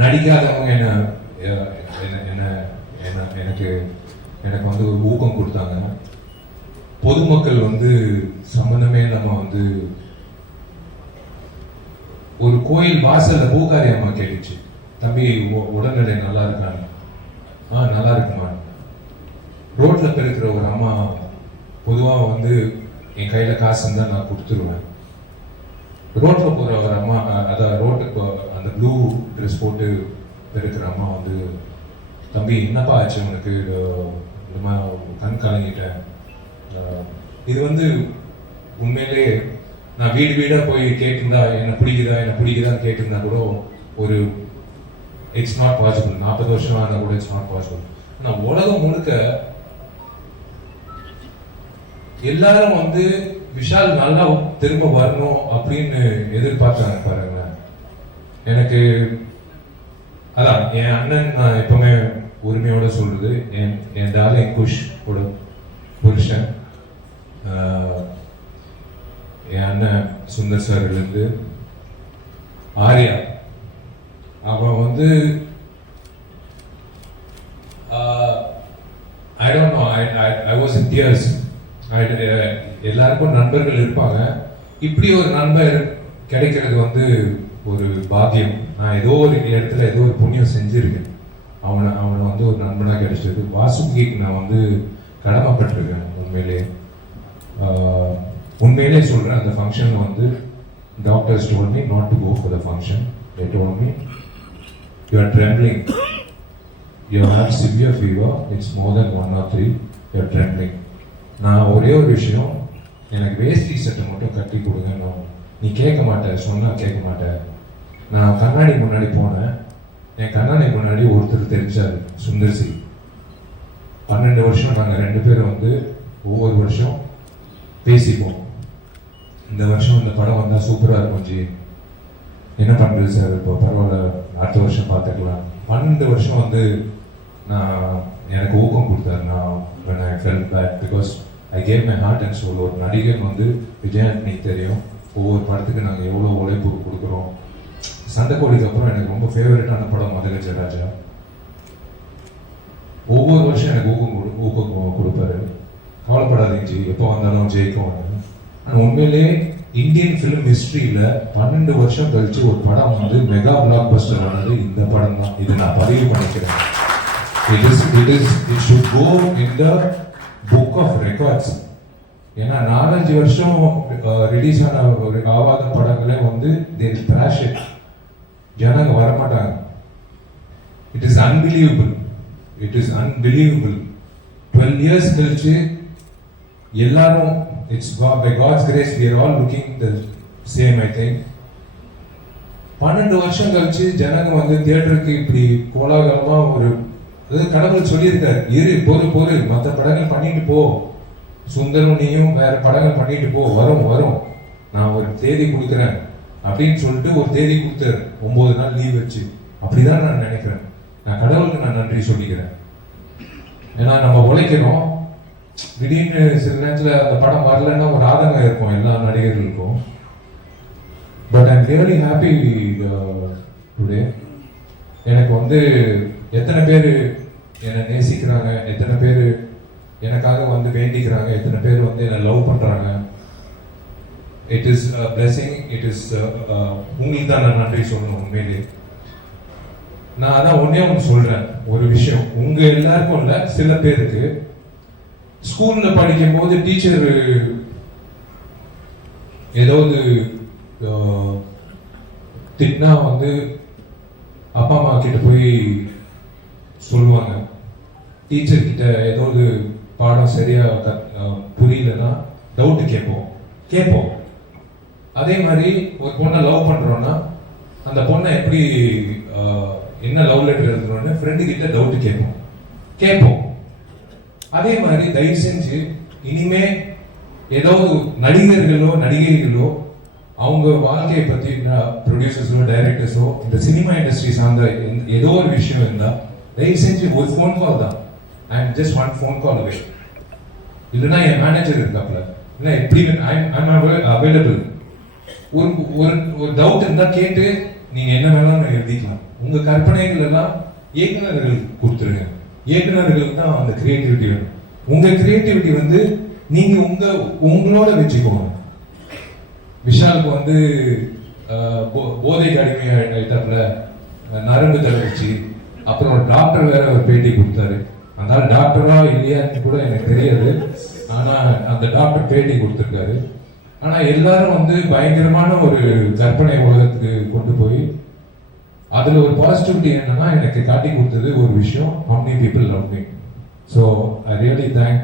நடிக்காதவங்க எனக்கு எனக்கு வந்து ஒரு ஊக்கம் கொடுத்தாங்க. பொதுமக்கள் வந்து சம்பந்தமே நம்ம வந்து ஒரு கோயில் வாசல்ல பூக்காரி அம்மா கேட்டுச்சு, தம்பி உடல்நிலை நல்லா இருக்காங்க? நல்லா இருக்குமா. ரோட்ல பெருக்கிற ஒரு அம்மா பொதுவா வந்து என் கையில காசு இருந்தா நான் கொடுத்துருவேன். ரோட்ல போற ஒரு அம்மா, அதான் ரோட்டுக்கு அந்த ப்ளூ ட்ரெஸ் போட்டு பெருக்கிற அம்மா வந்து, தம்பி என்னப்பா ஆச்சு உனக்கு, இந்த மாதிரி கண் கலங்கிட்டேன். இது வந்து உண்மையிலே நான் வீடு வீடா போய் கேட்டிருந்தா என்ன பிடிக்குதான்னு கேட்டிருந்தா கூட ஒரு இட்ஸ் நாட் பாசிபிள். 40 வருஷம் ஆனா கூட இட்ஸ் நாட் பாசிபிள். ஆனால் உலகம் முழுக்க எல்லாரும் வந்து விஷால் நல்லா திரும்ப வரணும் அப்படின்னு எதிர்பார்த்தாங்க பாருங்க. எனக்கு அதான் என் அண்ணன், நான் எப்பவுமே உரிமையோட சொல்றது, என் டார்லிங் குஷ் ஓட புருஷன், என் அண்ணன் சுந்தர் சார்லேருந்து ஆர்யா, அவன் வந்து I don't know, I was in tears. எல்லாருக்கும் நண்பர்கள் இருப்பாங்க, இப்படி ஒரு நண்பர் கிடைக்கிறது வந்து ஒரு பாக்கியம். நான் ஏதோ ஒரு இடத்துல ஏதோ ஒரு புண்ணியம் செஞ்சிருக்கேன், அவனை வந்து ஒரு நண்பனா கிடைச்சது. வாசுகிக்கு நான் வந்து கடமைப்பட்டிருக்கேன். உண்மையிலே சொல்றேன். அந்த ஃபங்க்ஷன் வந்து doctors told me not to go for the function. They told me you are trembling, you have severe fever, it's more than 1 or 3, you are trembling. நான் ஒரே ஒரு விஷயம், எனக்கு வேஷ்டி சட்டை மட்டும் கட்டி கொடுங்க. நீ கேட்க மாட்டேன், சொன்னா கேட்க மாட்டேன். நான் கண்ணாடி முன்னாடி போனேன், என் கண்ணாடி முன்னாடி ஒருத்தர் தெரிஞ்சாரு, சுந்தர்சி. 12 வருஷம் நாங்கள் 2 பேரும் வந்து ஒவ்வொரு வருஷம் பேசிப்போம். இந்த வருஷம் இந்த படம் வந்தால் சூப்பராக இருக்கும் ஜி, என்ன பண்ணுறது சார், இப்போ பரவாயில்ல அடுத்த வருஷம் பார்த்துக்கலாம். 12 வருஷம் வந்து எனக்கு ஊக்கம் கொடுத்தாரு. நான் when I felt bad because I gave my heart and soul. ஒரு நடிகன் வந்து விஜயாண்டனிக்கு தெரியும், ஒவ்வொரு படத்துக்கு நாங்கள் எவ்வளோ உழைப்பு கொடுக்குறோம். சண்டைக்கோழிக்கு அப்புறம் எனக்கு ரொம்ப ஃபேவரட்டான படம் மதகஜ ராஜா. ஒவ்வொரு வருஷம் எனக்கு ஊக்கம் கொடுப்பாரு. கவலைப்படாதீங்க ஜி, எப்போ வந்தாலும் ஜெயிக்கும். ஆனால் உண்மையிலே இந்தியன் ஃபிலிம் ஹிஸ்டரியில் 12 வருஷம் கழிச்சு ஒரு படம் வந்து மெகா பிளாக் பஸ்டர் ஆனது இந்த படம் தான். இது நான் பதிவு பண்ணிக்கிறேன். It should go in the book of records. ஏன்னா 4-5 வருஷம் ரிலீஸ் ஆன ஒரு ஆவாத படங்களே வந்து they trash it. ஜனங்க வரமாட்டாங்க. It is unbelievable. 12 years கழிச்சு எல்லாரும், it's by God's grace we are all looking the same, I think. 12 வருஷம் கழிச்சு ஜனங்க வந்து தியேட்டருக்கு இப்படி கோலாகலமா ஒரு, அதாவது கடவுள் சொல்லியிருக்காரு, இரு போது மற்ற படங்கள் பண்ணிட்டு போ, சுந்தரம் நீயும் வேற படங்கள் பண்ணிட்டு போ, வரும் நான் ஒரு தேதி கொடுக்குறேன் அப்படின்னு சொல்லிட்டு ஒரு தேதி கொடுத்தாரு. 9 நாள் லீவ் வச்சு. அப்படிதான் நான் நினைக்கிறேன். நான் கடவுளுக்கு நான் நன்றி சொல்லிக்கிறேன். ஏன்னா நம்ம உழைக்கிறோம், திடீர்னு சில நேரத்தில் அந்த படம் வரலன்னா ஒரு ஆதங்கம் இருக்கும் எல்லா நடிகர்களுக்கும். But I am really happy today. எனக்கு வந்து எத்தனை பேர் என்னை நேசிக்கிறாங்க, எத்தனை பேர் எனக்காக வந்து வேண்டிக்கிறாங்க, எத்தனை பேர் வந்து என்னை லவ் பண்ணுறாங்க. It is blessing. It is உங்களுக்கு தான் நான் நன்றி சொல்லணும். உண்மையிலே நான் அதான் ஒன்று சொல்கிறேன். ஒரு விஷயம் உங்கள் எல்லாருக்கும் இல்லை, சில பேருக்கு ஸ்கூலில் படிக்கும் போது டீச்சர் ஏதாவது திட்டினா வந்து அப்பா அம்மா கிட்ட போய் சொல்லுவாங்க. டீச்சர் கிட்ட ஏதாவது பாடம் சரியா புரியலன்னா டவுட்டு கேட்போம். அதே மாதிரி ஒரு பொண்ணை லவ் பண்றோம்னா அந்த பொண்ணை எப்படி என்ன லவ் லெட்டர் எழுதுறோன்னு ஃப்ரெண்டு கிட்ட டவுட்டு கேட்போம். அதே மாதிரி தயவு செஞ்சு இனிமே ஏதாவது நடிகைகளோ அவங்க வாழ்க்கையை பற்றி ப்ரொடியூசர்ஸோ டைரக்டர்ஸோ இந்த சினிமா இண்டஸ்ட்ரி சார்ந்த ஏதோ ஒரு விஷயம் இருந்தால் தயவு செஞ்சு ஒரு ஃபோன் கால் தான். I am just 1 phone call away. இல்லைன்னா என் மேனேஜர் இருக்காப்ல, இல்லை எப்படி ஐ எம் அவைலபிள். ஒரு டவுட் இருந்தால் கேட்டு நீங்க என்ன வேணாலும் எழுதிக்கலாம். உங்க கற்பனைகள் எல்லாம் இயக்குனர்கள் கொடுத்துருங்க. இயக்குனர்களுக்கு தான் அந்த கிரியேட்டிவிட்டி வேணும். உங்க கிரியேட்டிவிட்டி வந்து நீங்க உங்களோட வச்சுக்கோங்க. விஷாலுக்கு வந்து போதைக்கு அடிமை ஆயிட்டாப்ல, நரம்பு தளர்ச்சி, அப்புறம் ஒரு டாக்டர் வேற ஒரு பேட்டி கொடுத்தாரு. அதனால டாக்டரா இல்லையான்னு கூட எனக்கு தெரியாது. ஆனா அந்த டாக்டர் பேட்டி கொடுத்திருக்காரு. ஆனா எல்லாரும் வந்து பயங்கரமான ஒரு கற்பனை உலகத்துக்கு கொண்டு போய் அதுல ஒரு பாசிட்டிவிட்டி என்னன்னா எனக்கு காட்டி கொடுத்தது ஒரு விஷயம், how many people love me. So I really thank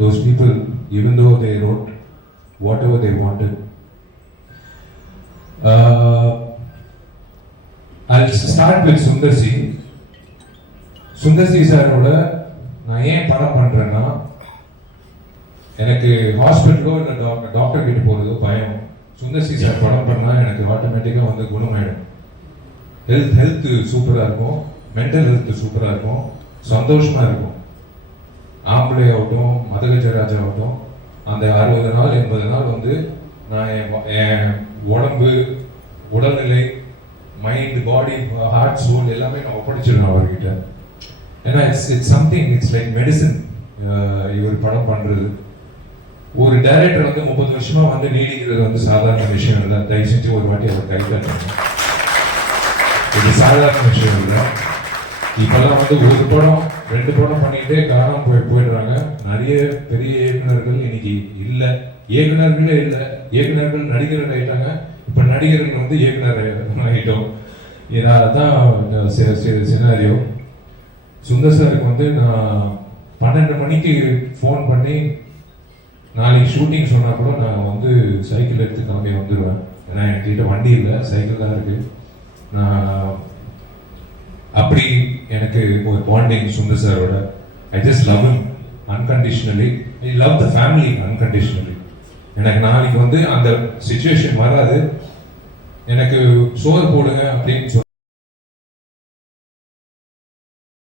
those people even though they wrote whatever they wanted. I'll start with Sundarsi. Sundar C சாரோட நான் ஏன் படம் பண்றேன்னா, எனக்கு ஹாஸ்பிட்டலோ இல்லை டாக்டர் கிட்ட போறதோ பயம். சுந்தர்சி சார் படம் பண்ணா எனக்கு ஆட்டோமேட்டிக்கா வந்து குணமாயிடும். ஹெல்த் சூப்பரா இருக்கும், மென்டல் ஹெல்த் சூப்பரா இருக்கும், சந்தோஷமா இருக்கும். ஆம்பளை ஆகட்டும், மதகஜராஜ் ஆகட்டும், அந்த 60 நாள் 80 நாள் வந்து நான் என் உடம்பு, உடல்நிலை, மைண்ட், பாடி, ஹார்ட், சோல் எல்லாமே நான் ஒப்படைச்சிருவேன் அவர்கிட்ட. ஏன்னா it's something, it's like medicine. இவர் படம் பண்றது, ஒரு டைரக்டர் வந்து 30 வருஷமா வந்து நீடிக்கிறது வந்து சாதாரண விஷயம் இல்லை. தயவு செஞ்சு ஒரு வாட்டி அவர் கை தட்டுங்க. இது சாதாரண விஷயம் இல்லை. இப்பெல்லாம் வந்து ஒரு படம் 2 படம் பண்ணிட்டே காணாம போயிடுறாங்க. நிறைய பெரிய இயக்குநர்கள் இன்னைக்கு இல்லை, இயக்குநர்களே இல்லை. இயக்குநர்கள் நடிகர்கள் ஆயிட்டாங்க. இப்ப நடிகர்கள் வந்து இயக்குனர் ஆகிட்டோம். அதான் சினாரியோ. சுந்தர் சாருக்கு வந்து நான் 12 மணிக்கு ஃபோன் பண்ணி நாளைக்கு ஷூட்டிங் சொன்னா கூட நான் வந்து சைக்கிள் எடுத்து கிளம்பி வந்துடுவேன். ஏன்னா என்கிட்ட வண்டி இல்லை, சைக்கிள் தான் இருக்கு. நான் அப்படி எனக்கு ஒரு பாண்டிங் சுந்தர் சாரோட. I just love him unconditionally. I love the family unconditionally. எனக்கு நாளைக்கு வந்து அந்த சிச்சுவேஷன் வராது. எனக்கு சோறு போடுங்க அப்படின்னு